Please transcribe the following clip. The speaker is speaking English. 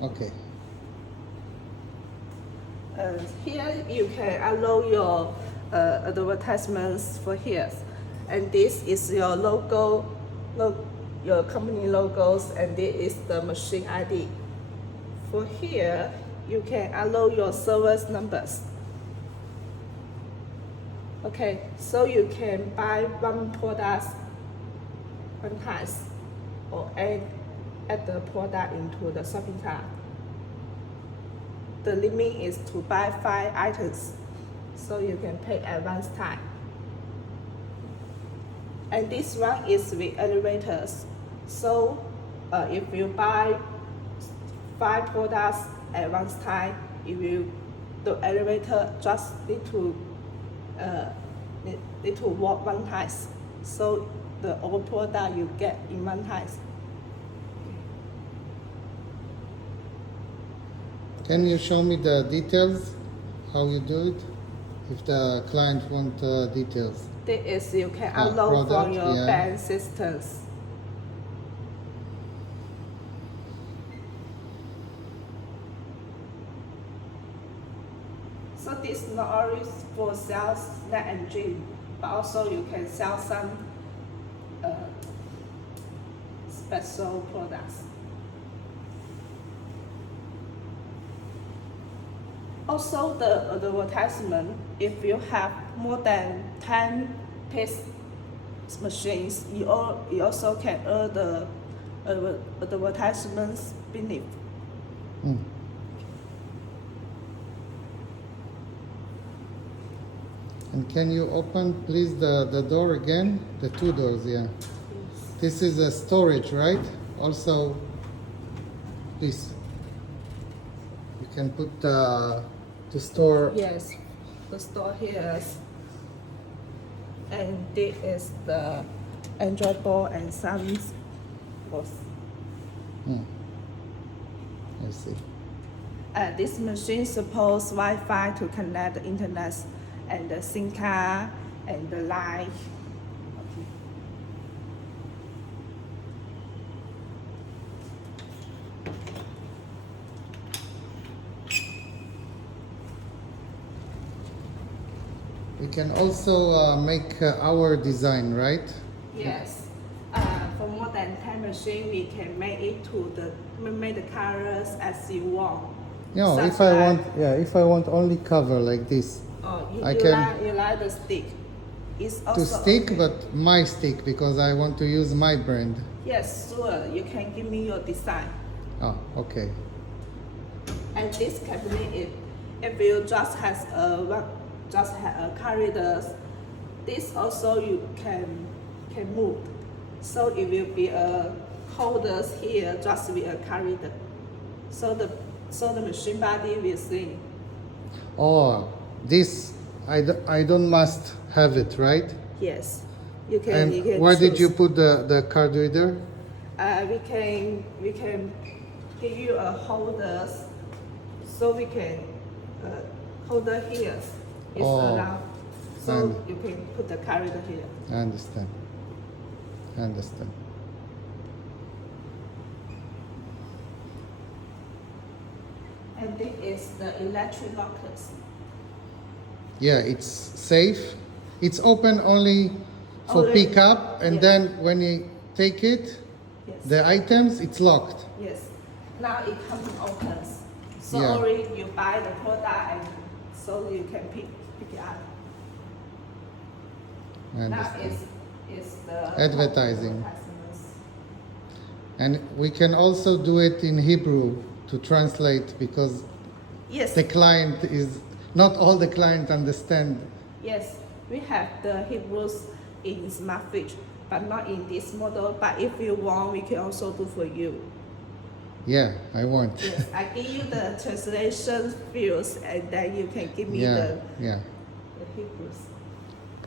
Okay. Here you can upload your advertisements for here, and this is your logo, your company logos, and this is the machine ID. For here, you can upload your service numbers. Okay, so you can buy one product one time, or add the product into the shopping cart. The limit is to buy 5 items, so you can pay at one time. And this one is with elevators. So if you buy 5 products at one time, the elevator just need to walk one time. So the all product you get in one time. Can you show me the details, how you do it? If the client want details. This is you can upload product, from your yeah. bank systems. So this not only for sales snack and drink, but also you can sell some special products. Also, the advertisement, if you have more than 10 piece machines, you also can earn the advertisements benefit. Mm. And can you open please the door again? The 2 doors, yeah. This is a storage, right? Also, please. You can put to store. Yes, the store here. And this is the Android board and some boards. I see. This machine supports Wi-Fi to connect the internet and the SIM card and the line. We can also make our design, right? Yes. For more than 10 machines, we can make it to make the colors as you want. No, Such if I like- want, yeah, if I want only cover like this, I can you like the stick. It's also to stick, okay. but my stick because I want to use my brand. Yes, sure. You can give me your design. Oh, okay. And this cabinet, if you just has a corridors, this also you can move. So it will be a holders here, just with a corridor. So the machine body will sing. Oh, this I don't must have it, right? Yes, you can. And you can where did you choose. put the card reader? We can give you a holders, so we can holder here. It's Oh, around, so and- you can put the corridor here. I understand. I understand. And this is the electric lockers. Yeah, it's safe. It's open only for Only- pickup, and yes. then when you take it, Yes. the items, it's locked. Yes. Now it comes open. So Yeah. only you buy the product and so you can pick it up. I Now understand. is the Advertising. advertisements. And we can also do it in Hebrew to translate because Yes. the client is not all the client understand. Yes, we have the Hebrews in Smart Fridge, but not in this model. But if you want, we can also do for you. Yeah, I want. Yes, I give you the translation fields, and then you can give me Yeah, yeah. the Hebrews.